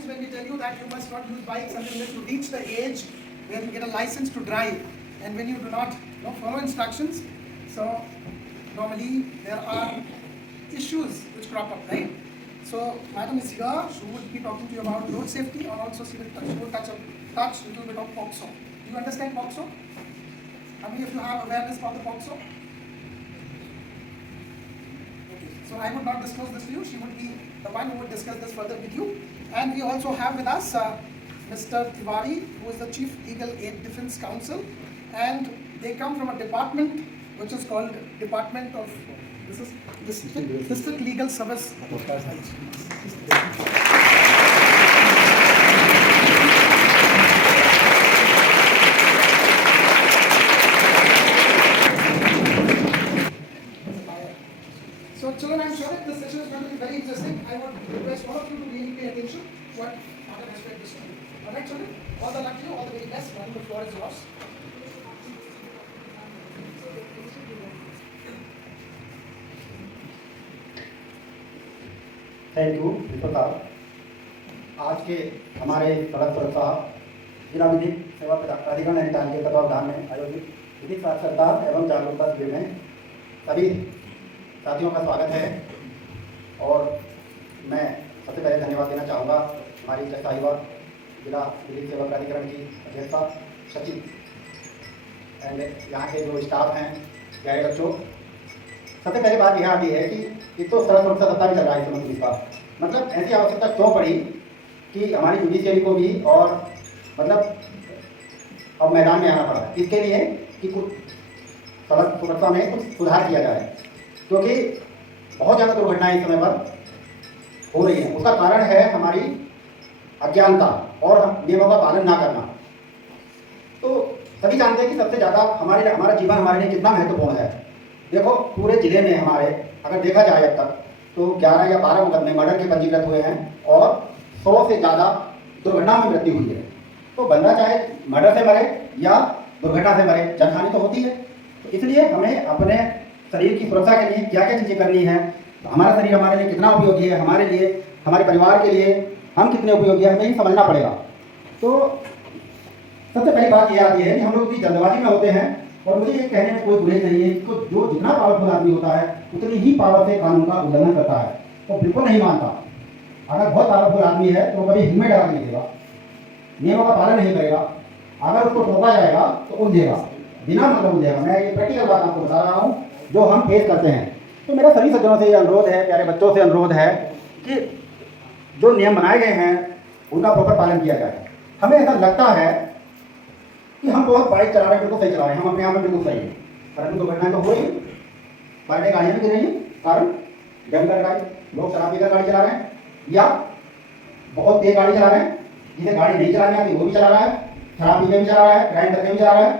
times when we tell you that you must not use bikes until you reach the age where you get a license to drive, and when you do not follow instructions, so normally there are issues which crop up, right? So madam is here. She would be talking to you about road safety, and also she will touch a little bit of POCSO. Do you understand POCSO? How many of you have awareness about the POCSO? Okay. So I would not disclose this to you. She would be the one who would discuss this further with you. And we also have with us Mr. Tiwari, who is the Chief Legal Aid Defense Counsel, and they come from a department which is called Department of District Legal Service. So children, I'm sure that this session is going to be very interesting. I would request all of you to really pay attention to what Madam has said this time. Alright children, all the luck to you, all the very best. Madam, the floor is yours. Thank you विश्व साहब। आज के हमारे सड़क सुरक्षा जिला विधिक सेवा प्राधिकरण नैनीताल के तत्वावधान में आयोजित विधिक साक्षरता एवं जागरूकता शिविर में सभी साथियों का स्वागत है। और मैं सबसे पहले धन्यवाद देना चाहूँगा हमारी साहिबा जिला विधिक सेवा प्राधिकरण की अध्यक्षा सचिव एंड यहाँ के जो स्टाफ हैं, प्यारे बच्चों। सबसे पहली बात यह आती है कि एक तो सड़क सुरक्षा सप्ताह भी चल रहा है इस समय का, मतलब ऐसी आवश्यकता क्यों पड़ी कि हमारी जुडिशियरी को भी और मतलब अब मैदान में आना पड़ा इसके लिए कि कुछ सड़क सुरक्षा में कुछ सुधार किया जाए, क्योंकि बहुत ज़्यादा दुर्घटनाएं इस समय पर हो रही हैं। उसका कारण है हमारी अज्ञानता और नियमों का पालन ना करना। तो सभी जानते हैं कि सबसे ज़्यादा हमारा जीवन हमारे लिए कितना महत्वपूर्ण है। देखो पूरे ज़िले में हमारे अगर देखा जाए अब तक तो 11 या 12 मुकदमे मर्डर के पंजीकृत हुए हैं और 100 से ज़्यादा दुर्घटना में मृत्यु हुई है। तो बंदा चाहे मर्डर से मरे या दुर्घटना से मरे, जनहानि तो होती है। तो इसलिए हमें अपने शरीर की सुरक्षा के लिए क्या क्या चीज़ें करनी है, हमारा शरीर हमारे लिए कितना उपयोगी है, हमारे लिए, हमारे परिवार के लिए हम कितने उपयोगी है, हमें ही समझना पड़ेगा। तो सबसे पहली बात यह आती है कि हम लोग इतनी जल्दबाजी में होते हैं, और मुझे ये कहने में कोई गुरेज नहीं है कि जो जितना पावरफुल आदमी होता है उतनी ही पावर से कानून का उल्लंघन करता है। तो बिल्कुल नहीं मानता। अगर बहुत पावरफुल आदमी है तो कभी हेलमेट लगा के नहीं देगा, नियमों का पालन नहीं करेगा, अगर उसको टोका जाएगा तो उलझेगा, बिना मतलब उलझेगा। मैं ये प्रैक्टिकल बात आपको बता रहा हूँ जो हम फेस करते हैं। तो मेरा सभी सज्जनों से ये अनुरोध है, प्यारे बच्चों से अनुरोध है कि जो नियम बनाए गए हैं उनका प्रॉपर पालन किया जाए। हमें ऐसा लगता है कि हम बहुत बाइक चला रहे हैं, बिल्कुल सही चला रहे हैं, हम अपने आप में बिल्कुल सही है, परंतु दुर्घटनाएं तो हो रही, पलटे गाड़ियाँ भी गिर रही हैं, कारण जमकर गाड़ी, लोग शराब पीकर गाड़ी चला रहे हैं या बहुत तेज गाड़ी चला रहे हैं, जिसे गाड़ी नहीं चलानी आती वो भी चला रहा है, शराब पीकर भी चला रहा है, ड्राइव करके भी चला रहा है।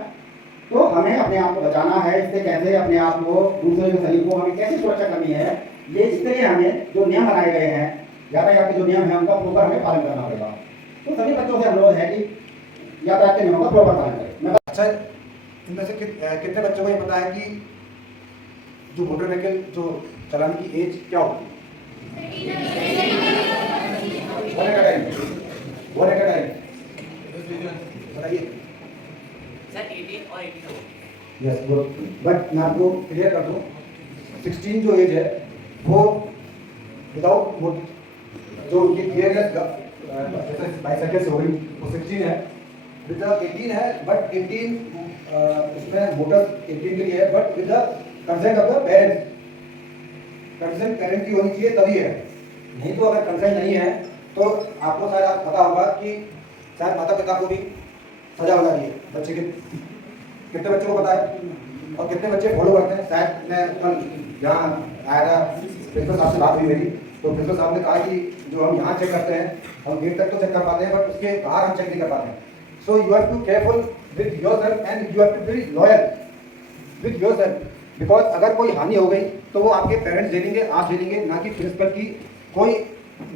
तो हमें अपने आप को बचाना है। इससे कैसे अपने आप को, दूसरे के शरीर को हमें कैसे सुरक्षा करनी है, ये इसके लिए हमें जो नियम बनाए गए हैं, यातायात के जो नियम हैं उनका प्रॉपर हमें पालन करना पड़ेगा। तो सभी बच्चों से अनुरोध है कि यातायात के नियमों का प्रॉपर पालन करें। अच्छा, इनमें से कितने बच्चों को ये पता है कि जो मोटर व्हीकल जो चलाने की एज क्या होती है? बताइए सर। 18 और 18। यस गुड, बट मैं आपको क्लियर कर दूँ, 16 जो एज है वो विदाउट जो उनकी क्लियरनेस बाइसाइकिल से हो रही वो 16 है, विद 18 है, बट 18 इसमें मोटर 18 के लिए है, but with the consent of the parents. Consent parent की होनी चाहिए तभी है, नहीं तो अगर कंसेंट नहीं है तो आपको शायद पता होगा कि शायद माता पिता को भी सजा हो जा रही है बच्चे के। कितने बच्चों को पता है और कितने बच्चे फॉलो करते हैं? शायद मैं कल यहाँ आया था, प्रिंसिपल साहब से बात हुई मेरी, तो प्रिंसिपल साहब ने कहा कि जो हम यहाँ चेक करते हैं हम गेट तक तो चेक कर पाते हैं, बट उसके बाहर हम चेक नहीं कर पाते हैं। So you have to careful with yourself and you have to be loyal with yourself, because अगर कोई हानि हो गई तो वो आपके पेरेंट्स झेलेंगे, आप झेलेंगे, ना कि प्रिंसिपल की कोई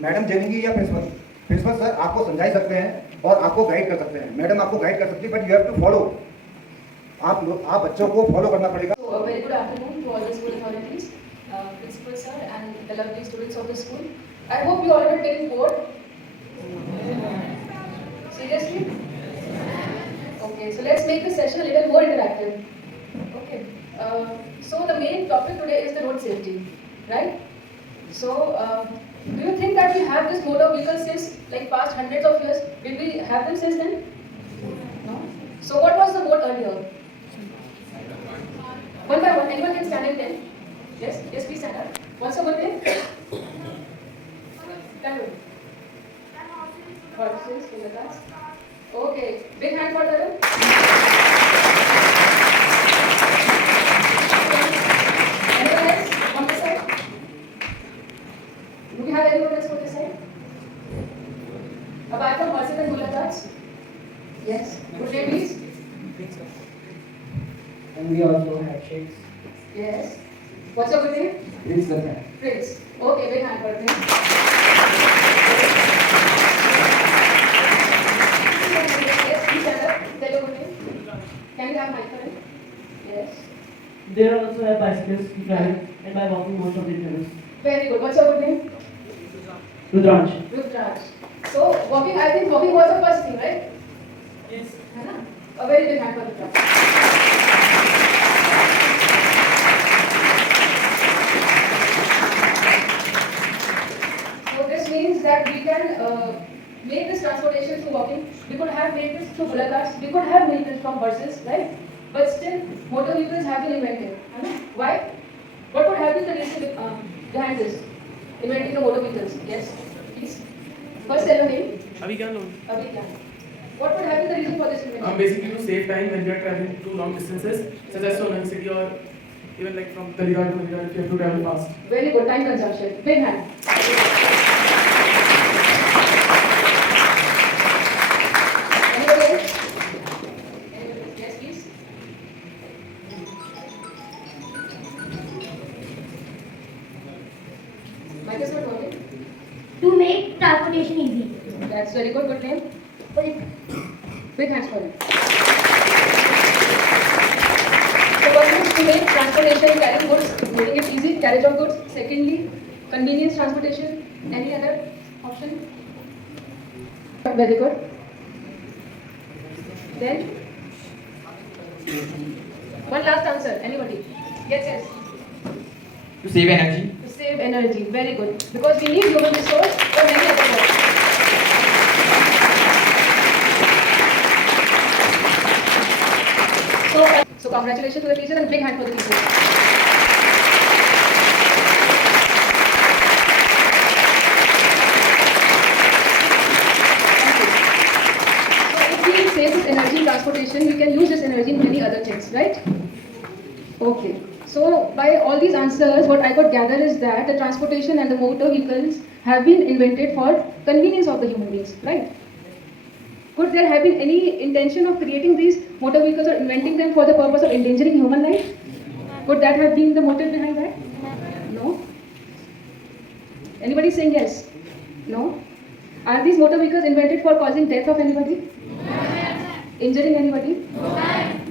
मैडम झेलेंगी या प्रिंसिपल। प्रिंसिपल सर आपको समझा सकते हैं और आपको गाइड कर सकते हैं, मैडम आपको गाइड कर सकती है, but you have to follow. आप बच्चों को फॉलो करना पड़ेगा। Very good afternoon to all the school authorities, principal sir and the lovely students of the school. I hope you all have taken board. make this session a little more interactive. Okay. So the main topic today is the road safety, right? So do you think that we have this motor vehicle since like past hundreds of years? Did we have them since then? No. So what was the mode earlier? One by one, anyone can stand in 10. Yes, yes, please stand up. What's the good name? Tell me. Horses, Kullakas. Okay, big hand for Tarun. Anyone else on this side? Do we have anyone else on this side? Apart from horses and Kullakas? Yes. Good name please? And we also have shakes. Yes. What's your good name? Prince Lathan. Prince. Okay, big hand for Prince. Yes, please stand up. Tell your good name. Can you have mic for him? Yes. There also have bicycles to ride and by walking most of the trails. Very good. What's your good name? Rudransh. Rudraj. So, walking, I think walking was the first thing, right? Yes. है ना? A very big hand for Rudraj. So this means that we can make this transportation through walking. We could have made this through bullock carts. We could have made this from horses, right? But still, motor vehicles have been invented. है ना? Why? What would have been the reason behind this? Inventing the motor vehicles. Yes, please. First, tell your name. Abhigyan Abhigyan. What would have been the reason for this invention? basically to save time when we are traveling to long distances, such as to Navi City or even like from Talidar to Talidar if you have to travel fast. Very good. Time consumption. Big hand. Anybody else? Anybody else? Yes, please. Mic is not working. To make transportation easy. That's very good. Good name. Big hands for him. So first is to make transportation, carrying goods, making it easy, carriage of goods. Secondly, convenience transportation. Any other option? Very good. Then one last answer. Anybody? Yes, yes. To save energy. To save energy. Very good. Because we need human resource for many other work. So congratulations to the teacher and big hand for the teacher. So if we save this energy in transportation, we can use this energy in many other things, right? Okay. So by all these answers, what I could gather is that the transportation and the motor vehicles have been invented for convenience of the human beings, right? Could there have been any intention of creating these motor vehicles or inventing them for the purpose of endangering human life? Could that have been the motive behind that? No? Anybody saying yes? No? Are these motor vehicles invented for causing death of anybody? Injuring anybody?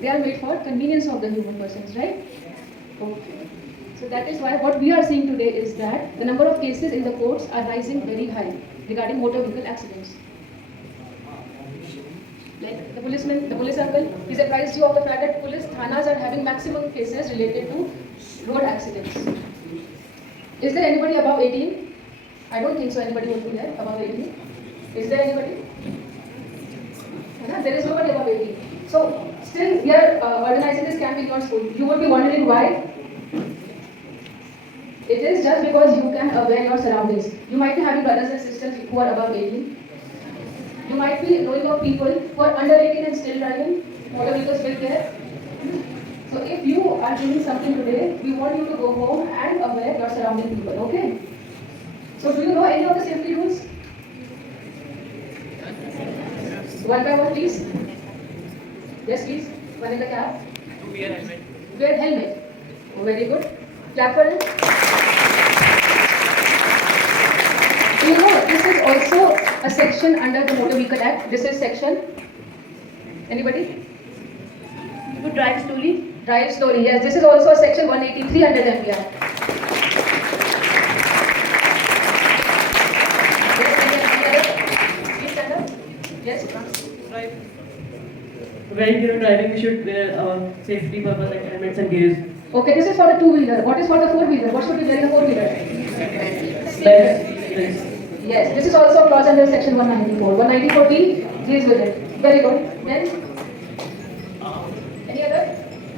They are made for convenience of the human persons, right? Okay. So that is why what we are seeing today is that the number of cases in the courts are rising very high regarding motor vehicle accidents. Like the policeman, the police uncle, he apprised you of the fact that police thanas are having maximum cases related to road accidents. Is there anybody above 18? I don't think so. Anybody would be there above 18? Is there anybody? There is nobody above 18. So still we are organizing this camp in your school. You would be wondering why? It is just because you can aware your surroundings. You might be having brothers and sisters who are above 18. You might be knowing of people who are under 18 and still driving. Motor vehicles will there. So if you are doing something today, we want you to go home and aware your surrounding people, okay? So do you know any of the safety rules? One by one, please. Yes, please. One in the cab. To wear helmet. Wear helmet. Oh, very good. Clap for it. You know, this is also a section under the Motor Vehicle Act. This is section. Anybody? To drive slowly. Drive slowly. Yes, this is also a section 183 under the MV Act. Yes, please stand up. Yes. When you're driving, we should wear safety purpose like helmets and gears. Okay, this is for the two-wheeler. What is for the four-wheeler? What should we wear in the four-wheeler? Like, Yes, this is also a clause under section 194. 194B deals with it. Very good. Then, any other?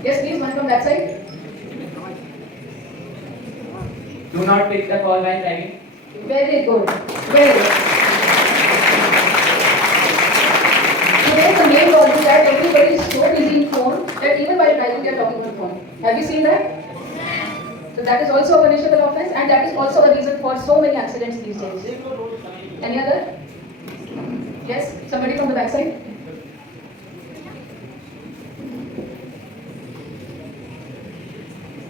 Yes, please, one from that side. Do not pick the call while driving. Very good. Very good. Today the main law is that everybody is so busy in phone that even while driving they are talking on phone. Have you seen that? So that is also a punishable offense, and that is also a reason for so many accidents these days. Any other? Yes, somebody from the back side.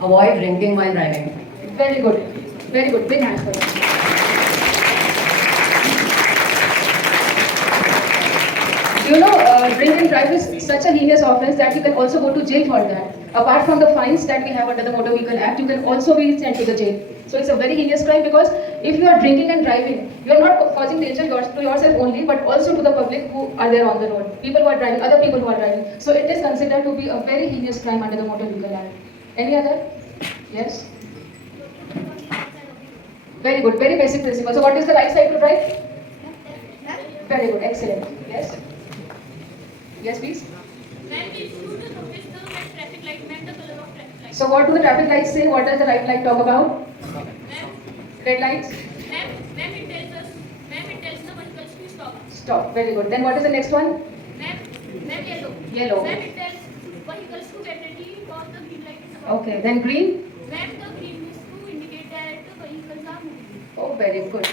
Avoid drinking while driving. Very good. Very good. Big hands for you. You know, drink and drive is such a heinous offense that you can also go to jail for that. Apart from the fines that we have under the Motor Vehicle Act, you can also be sent to the jail. So it's a very heinous crime because if you are drinking and driving, you are not causing danger to yourself only, but also to the public who are there on the road. People who are driving, other people who are driving. So it is considered to be a very heinous crime under the Motor Vehicle Act. Any other? Yes? Very good. Very basic principle. So what is the right side to drive? Very good. Excellent. Yes? Yes, please. Ma'am, it's true to notice the red traffic light, ma'am, the color of traffic light. So what do the traffic lights say? What does the right light talk about? Ma'am, Red lights? it tells us, ma'am, it tells the vehicles to stop. Stop. Very good. Then what is the next one? Ma'am, yellow. Yellow. Ma'am, it tells vehicles to get ready for the green light is about. Okay. Then green? Ma'am, the green is to indicate that the vehicles are moving. Oh, very good.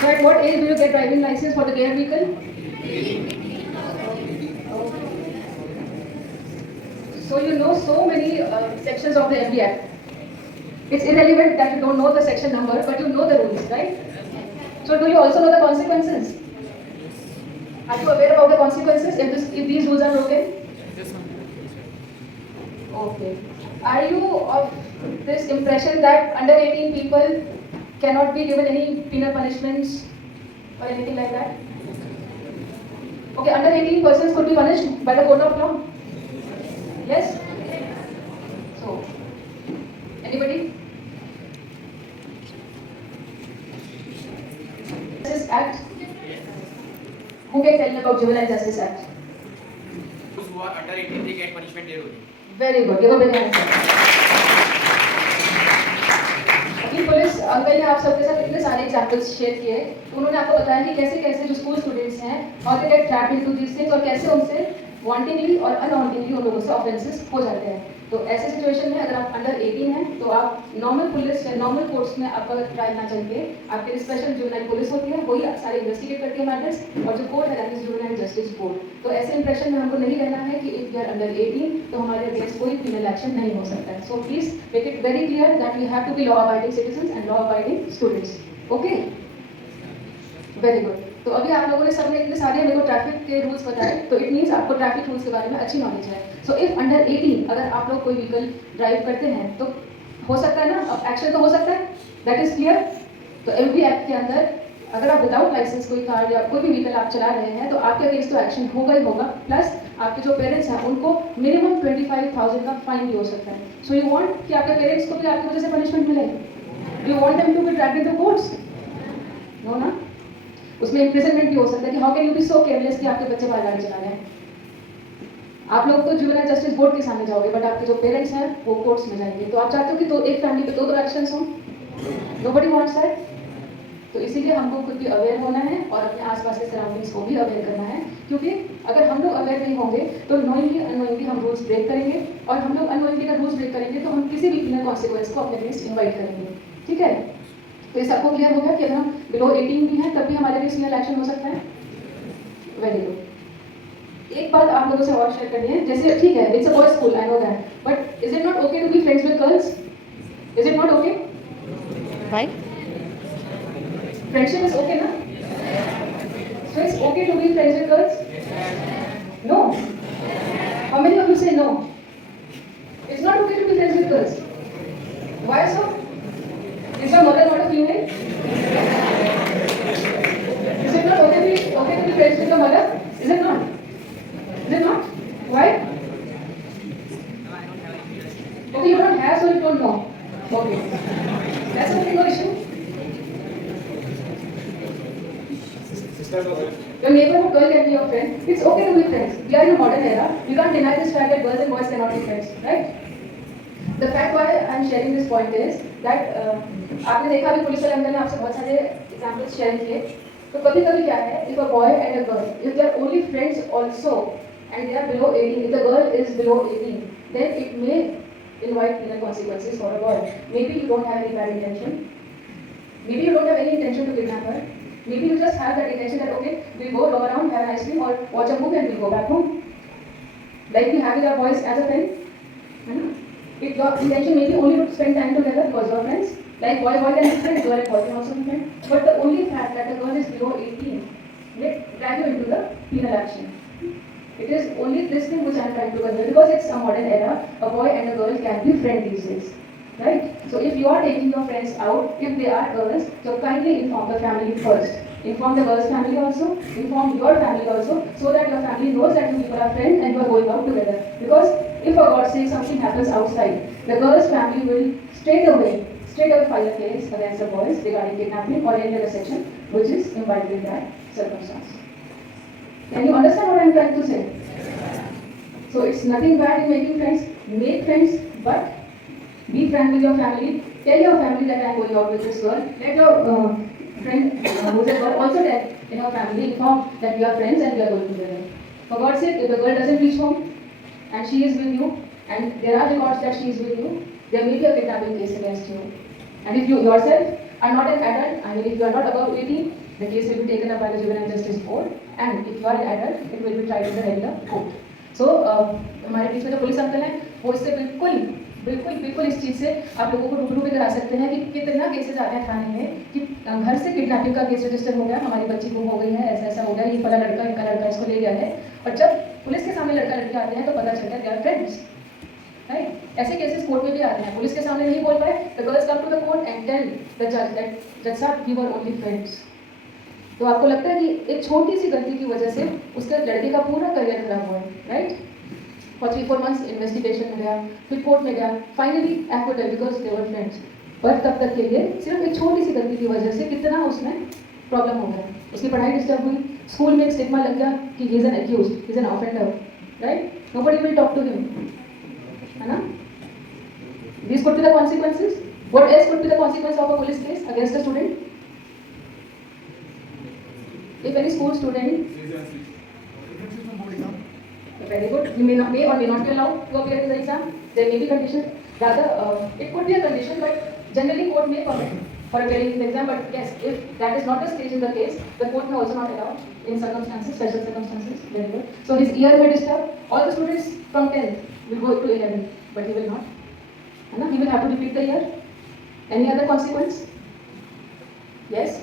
So at what age do you get driving license for the gear vehicle? So you know so many sections of the MD Act. It's irrelevant that you don't know the section number, but you know the rules, right? So do you also know the consequences? Are you aware about the consequences if these rules are broken? Okay. Are you of this impression that under 18 people cannot be given any penal punishments or anything like that? Okay, under 18 persons could be punished by the code of law? Yes? So, anybody? Justice Act? Who can tell me about Juvenile Justice Act? Those who are under 18 they get punishment there only. Very good. Give a big hand. अभी police uncle ने आप सबके साथ इतने सारे examples share किए, तो उन्होंने आपको बताया कि कैसे कैसे जो स्कूल स्टूडेंट्स हैं और they get trapped into these things और कैसे उनसे वांटिंगली और अनवांटिंगली उन लोगों से ऑफेंसेस हो जाते हैं। तो ऐसे सिचुएशन में अगर आप अंडर 18 हैं तो आप नॉर्मल पुलिस या नॉर्मल कोर्ट्स में आपका ट्रायल ना चल के आपके लिए स्पेशल जुवेनाइल पुलिस होती है, वही सारे इन्वेस्टिगेट करती है मैटर्स, और जो कोर्ट है that is juvenile justice court. तो ऐसे इंप्रेशन में हमको नहीं रहना है कि इफ वी आर अंडर 18 तो हमारे अगेंस्ट कोई क्रिमिनल एक्शन नहीं हो सकता है। So please make it very clear that we have to be law abiding citizens and law abiding students. Okay, very good. तो अभी आप लोगों ने सबने इतने सारे मेरे को ट्रैफिक के रूल्स बताए, तो इट मीन्स आपको ट्रैफिक रूल्स के बारे में अच्छी नॉलेज है। सो इफ अंडर 18 अगर आप लोग कोई व्हीकल ड्राइव करते हैं तो हो सकता है ना, अब एक्शन तो हो सकता है, दैट इज क्लियर। तो एमवी एक्ट के अंदर अगर आप विदाउट लाइसेंस कोई कार या कोई भी व्हीकल आप चला रहे हैं तो आपके अगेंस्ट तो एक्शन होगा ही होगा, प्लस आपके जो पेरेंट्स हैं उनको मिनिमम 25,000 का फाइन भी हो सकता है। सो यू वांट कि आपके पेरेंट्स को भी आपकी वजह से पनिशमेंट मिले? You want them to be dragged into courts? No ना, उसमें इम्प्रिजनमेंट भी हो सकता है कि how can you be so careless कि आपके बच्चे बाहर गाड़ी चला रहे हैं। आप लोग तो जुवेनाइल जस्टिस बोर्ड के सामने जाओगे, बट आपके जो पेरेंट्स हैं वो कोर्ट्स में जाएंगे। तो आप चाहते हो कि तो एक फैमिली पे दो एक्शंस हों? Nobody wants that. तो इसीलिए हमको खुद भी अवेयर होना है और अपने आसपास के सराउंडिंग्स को भी अवेयर करना है, क्योंकि अगर हम लोग अवेयर नहीं होंगे तो नोइंगली अननोइंगली हम रूल्स ब्रेक करेंगे, और हम लोग अननोइंगली अगर रूल्स ब्रेक करेंगे तो हम किसी भी क्रिमिनल कॉन्सिक्वेंस को अपने अगेंस्ट इन्वाइट करेंगे। ठीक है, तो ये सबको क्लियर हो गया कि अगर हम बिलो 18 भी हैं तब भी हमारे लिए क्रिमिनल एक्शन हो सकता है। Very good. एक बात आप लोगों से और शेयर करनी है, जैसे ठीक है it's a boys school, I know that, but is it not okay to be friends with girls? Is it not okay? Why? Friendship is okay, na? So it's okay to be friends with girls? No? How many of you say no? It's not okay to be friends with girls. Why so? Is your mother not a female? Is it not okay to be friends with your mother? Is it not? Is it not? Why? Okay, you don't have, so you don't know. Okay. That's okay, no issue. Your neighborhood girl can be your friend. It's okay to be friends. We are in a modern era. You can't deny this fact that girls and boys cannot be friends, right? The fact why I'm sharing this point is that आपने देखा अभी police वाले uncle ने आपसे बहुत सारे examples share किए. तो कभी कभी क्या है, if a boy and a girl, if they are only friends also, and they are below 18, if the girl is below 18, then it may invite penal consequences for a boy. Maybe you don't have any bad intention. Maybe you don't have any intention to kidnap her. Maybe you just have that intention that okay, we'll go roam around, have an ice cream, or watch a movie and we'll go back home. Like we have with our boys as a friend. If your intention may be only to spend time together because you are friends, like boy can be friends, girl and boy can also be friends. But the only fact that the girl is below 18 will drag you into the penal action. It is only this thing which I am trying to convey because it's a modern era. A boy and a girl can be friends these days, right? So if you are taking your friends out, if they are girls, so kindly inform the family first. Inform the girl's family also, inform your family also, so that your family knows that you people are friends and you are going out together. Because if for God's sake something happens outside, the girl's family will straight away file a case against the boys regarding kidnapping or any other section which is involved in that circumstance. Can you understand what I am trying to say? So it's nothing bad in making friends. Make friends, but be frank with your family. Tell your family that I am going out with this girl. Let your friend who is a girl also tell in your family, inform that we are friends and we are going together. For God's sake, if the girl doesn't reach home and she is with you, and there are records that she is with you, there may be a kidnapping case against you. And if you yourself are not an adult, I mean if you are not above 18, the case will be taken up by the Juvenile Justice Board, and if you are an adult, it will be tried in the regular court. So हमारे बीच में जो police uncle हैं, वो इससे बिल्कुल इस चीज़ से आप लोगों को रूबरू भी करा सकते हैं कि कितना केसेस आते हैं थाने में कि घर से किडनैपिंग का केस रजिस्टर हो गया, हमारी बच्ची को हो गई है, ऐसा हो गया, ये फला लड़का इनका लड़का इसको ले गया है, और जब पुलिस के सामने लड़का लड़की आते हैं तो पता चलता है दे आर फ्रेंड्स, राइट? ऐसे केसेस कोर्ट में भी आते हैं, पुलिस के सामने नहीं बोल पाए, the girls come to the court and tell the जज दैट जज साहब वी वर ओनली फ्रेंड्स. तो आपको लगता है कि एक छोटी सी गलती की वजह से उसके लड़के का पूरा करियर खराब हुआ है, राइट? For 3-4 months इन्वेस्टिगेशन में गया, फिर कोर्ट में गया, finally acquitted because they were friends. पर तब तक के लिए सिर्फ एक छोटी सी गलती की वजह से कितना उसमें प्रॉब्लम हो गया, उसकी पढ़ाई डिस्टर्ब हुई, स्कूल में एक स्टिग्मा लग गया कि he is an accused, he is an offender, right? Nobody will talk to him, है ना? These could be the consequences. What else could be the consequence of a police case against a student? If any school student, very good, you may or may not be allowed to appear in the exam. There may be conditions. Rather, it could be a condition, but generally court may permit for appearing in the exam. But yes, if that is not the stage in the case, the court may also not allow in circumstances, special circumstances. Very good. So his ear may disturb. All the students from 10th will go to 11, but he will not. He will have to repeat the year. Any other consequence? Yes?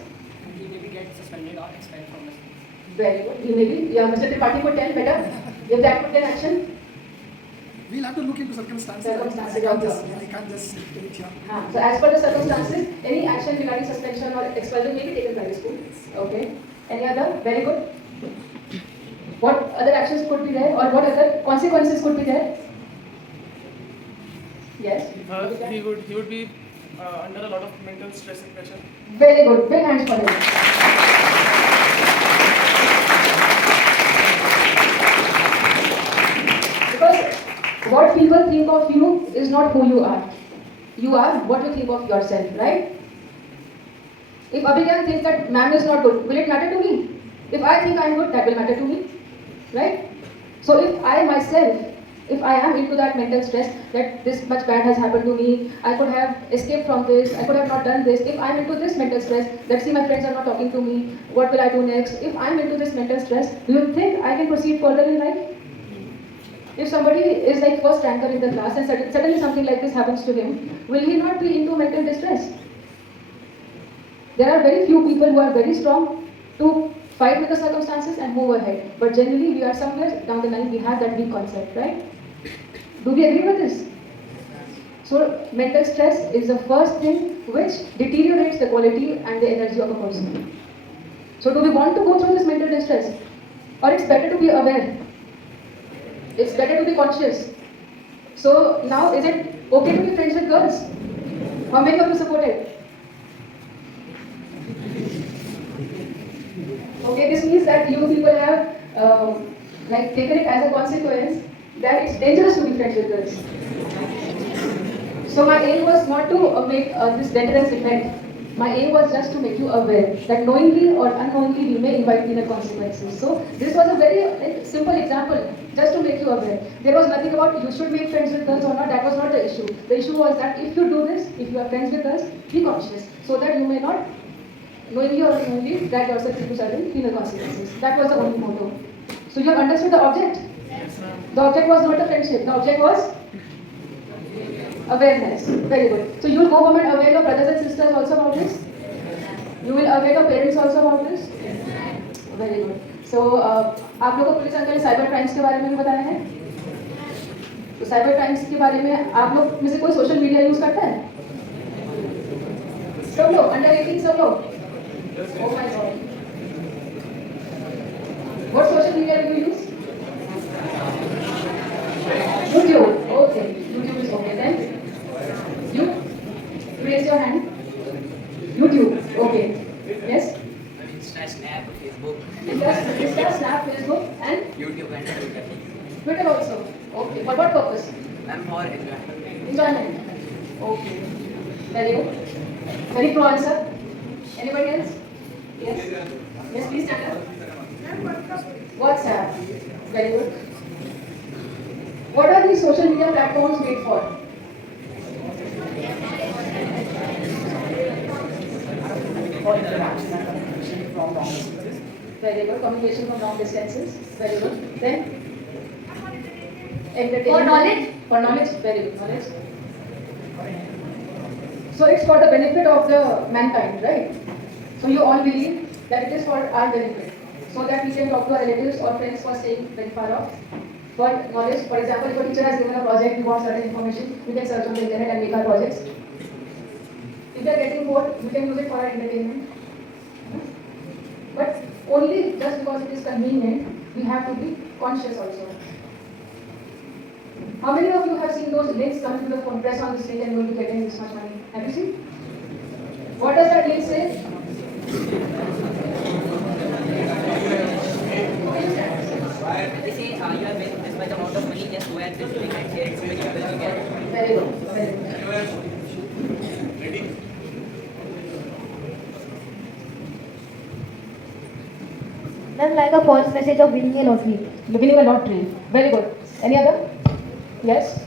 He maybe get suspended or expelled from the school. Very good. He may be. Yeah, Mr. Tripathi could tell better. If that could take action. We'll have to look into circumstances. Circumstances I also. can't just do it here. So as per the circumstances, any action regarding suspension or expulsion may be taken by the school. Okay. Any other? Very good. What other actions could be there, or what other consequences could be there? Yes. He would be under a lot of mental stress and pressure. Very good. Big hands for him. Because what people think of you is not who you are. You are what you think of yourself, right? If Abhigyan thinks that ma'am is not good, will it matter to me? If I think I am good, that will matter to me, right? So if I myself, if I am into that mental stress that this much bad has happened to me, I could have escaped from this, I could have not done this. If I am into this mental stress, that see my friends are not talking to me, what will I do next? If I am into this mental stress, do you think I can proceed further in life? If somebody is like first ranker in the class and suddenly something like this happens to him, will he not be into mental distress? There are very few people who are very strong to fight with the circumstances and move ahead. But generally, we are somewhere down the line, we have that weak concept, right? Do we agree with this? So mental stress is the first thing which deteriorates the quality and the energy of a person. So do we want to go through this mental distress? Or it's better to be aware? It's better to be conscious. So now is it okay to be friends with girls? How many of you support it? Okay, this means that you people have like taken it as a consequence that it's dangerous to be friends with girls. So my aim was not to make this dangerous effect. My aim was just to make you aware that knowingly or unknowingly we may invite penal consequences. So this was a very simple example, just to make you aware. There was nothing about you should make friends with girls or not. That was not the issue. The issue was that if you do this, if you are friends with girls, be conscious so that you may not knowingly or unknowingly drag yourself into certain penal consequences. That was the only motto. So you have understood the object? The object was not a friendship. The object was awareness. Very good. So you will go home and aware your brothers and sisters also about this? You will aware your parents also about this? Very good. So आप लोगों को police uncle ने cyber crimes के बारे में भी बताया है? तो साइबर क्राइम्स के बारे में आप लोग में से कोई सोशल मीडिया यूज करता है? सब लोग अंडर 18 सब लोग? Oh my God. What social media do you use? YouTube. Okay. YouTube is okay then. You? Raise your hand. YouTube. Okay. Yes? Insta, Snap, Facebook. Insta, Snap, Facebook and YouTube and Twitter. Twitter also. Okay. For what purpose? I'm for enjoyment. Enjoyment. Okay. Very good. Very pro answer. Anybody else? Yes? Yes, please stand up. WhatsApp. Very good. What are these social media platforms made for? For interaction and communication from long distances. Very good. Communication from long distances. Very good. Then? Entertainment. For knowledge. For knowledge. Very good. Knowledge. So it's for the benefit of the mankind, right? So you all believe that it is for our benefit, so that we can talk to our relatives or friends who are staying very far off. For knowledge, for example, if a teacher has given a project, we want certain information, we can search on the internet and make our projects. If we are getting bored, we can use it for our entertainment. But only just because it is convenient, we have to be conscious also. How many of you have seen those links coming to the phone? Press on this link and you will be getting this much money. Have you seen? What does that link say? They say you are making this much amount of money, just go at this link and get so many people will get. Very good. Very good. Ready? Then like a false message of winning a lottery. Winning a lottery. Very good. Any other? Yes?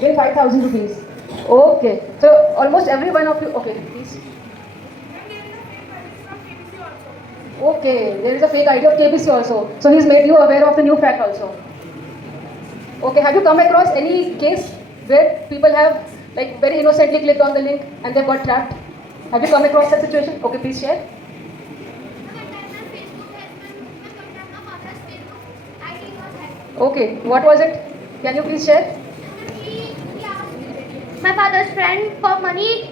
Win 5,000 rupees. Okay. So almost every one of you. Okay, please. Okay, there is a fake ID of KBC also. So he's made you aware of the new fact also. Okay, have you come across any case where people have like very innocently clicked on the link and they got trapped? Have you come across that situation? Okay, please share. Okay, what was it? Can you please share? My father's friend for money.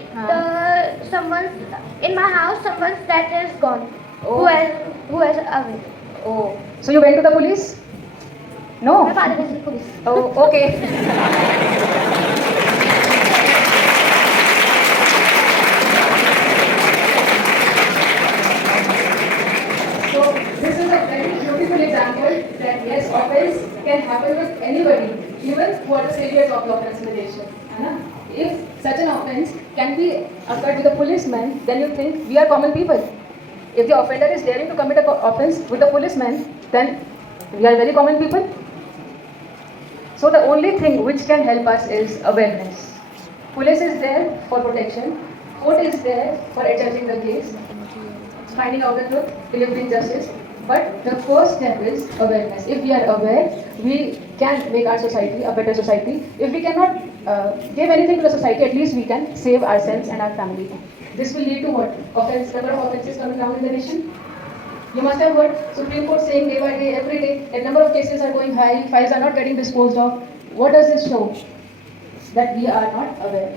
Someone in my house, someone that is gone. Oh. Who has away. Oh, so you went to the police? No? My father is in police. Oh, okay. So this is a very beautiful example that yes, offense can happen with anybody, even who are the saviors of the offense in the nation. If such an offense can be occurred with a policeman, then you think we are common people. If the offender is daring to commit an offense with a policeman, then we are very common people. So the only thing which can help us is awareness. Police is there for protection. Court is there for adjudging the case, finding out the truth, delivering justice. But the first step is awareness. If we are aware, we can make our society a better society. If we cannot give anything to the society, at least we can save ourselves and our family. This will lead to what? Offense, number of offenses coming down in the nation. You must have heard Supreme Court saying day by day, every day, that number of cases are going high, files are not getting disposed of. What does this show? That we are not aware.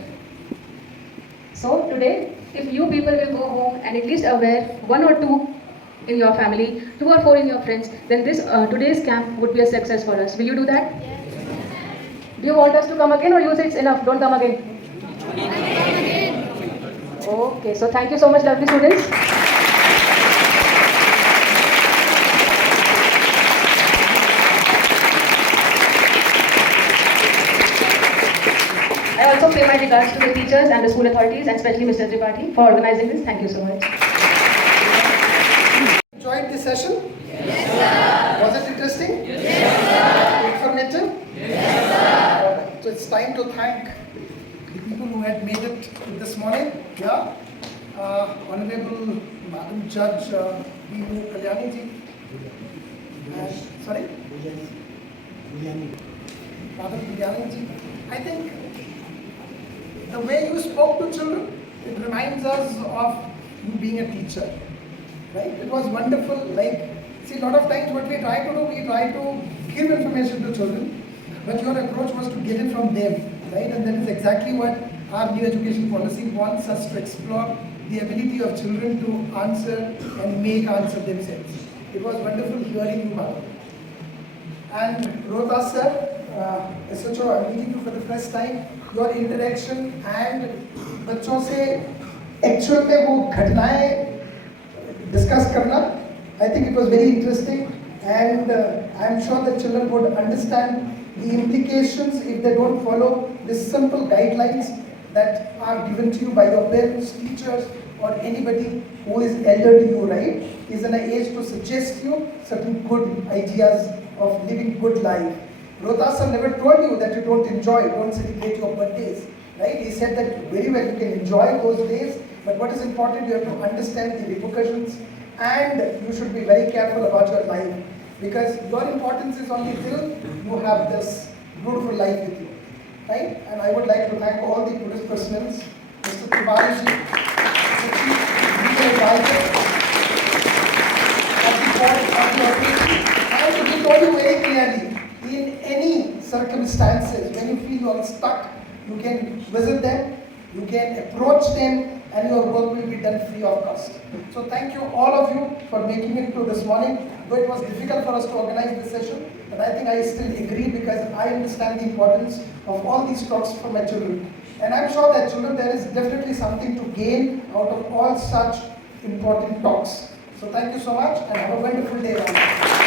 So today, if you people will go home and at least aware one or two in your family, 2 or 4 in your friends, then this today's camp would be a success for us. Will you do that? Do you want us to come again, or you say it's enough, don't come again? Okay, so thank you so much, lovely students. I also pay my regards to the teachers and the school authorities, and especially Mr. Tripathi for organizing this. Thank you so much. Enjoyed the session? Yes, sir. Was it interesting? Yes, sir. Informative? Yes, sir. All right. So it's time to thank the people who had made it this morning. Yeah. Honorable Madam Judge B.U. Kalyani ji. Sorry? Madam Kalyani ji. I think the way you spoke to children, it reminds us of you being a teacher. Right? It was wonderful. Like, see, a lot of times what we try to do, we try to give information to children, but your approach was to get it from them, right? And that is exactly what our new education policy wants us to explore, the ability of children to answer and make answer themselves. It was wonderful hearing you, Madam. And Rohtas sir, SHO, I'm meeting you for the first time. Your interaction and बच्चों से actual में वो घटनाएं discuss karna, I think it was very interesting, and I am sure that children would understand the implications if they don't follow the simple guidelines that are given to you by your parents, teachers, or anybody who is elder to you, right? Is in an age to suggest you certain good ideas of living good life. Rohtas sir never told you that you don't enjoy, don't celebrate your birthdays, right? He said that very well you can enjoy those days, but what is important, you have to understand the repercussions, and you should be very careful about your life, because your importance is only till you have this beautiful life with you, right? And I would like to thank all the police personnel, Mr. Tiwari ji, the chief legal advisor of the board of the operation, and he told you very clearly, in any circumstances, when you feel you are stuck, you can visit them, you can approach them, and your work will be done free of cost. So thank you all of you for making it to this morning. Though it was difficult for us to organize this session, but I think I still agree, because I understand the importance of all these talks for my children. And I'm sure that children, there is definitely something to gain out of all such important talks. So thank you so much, and have a wonderful day.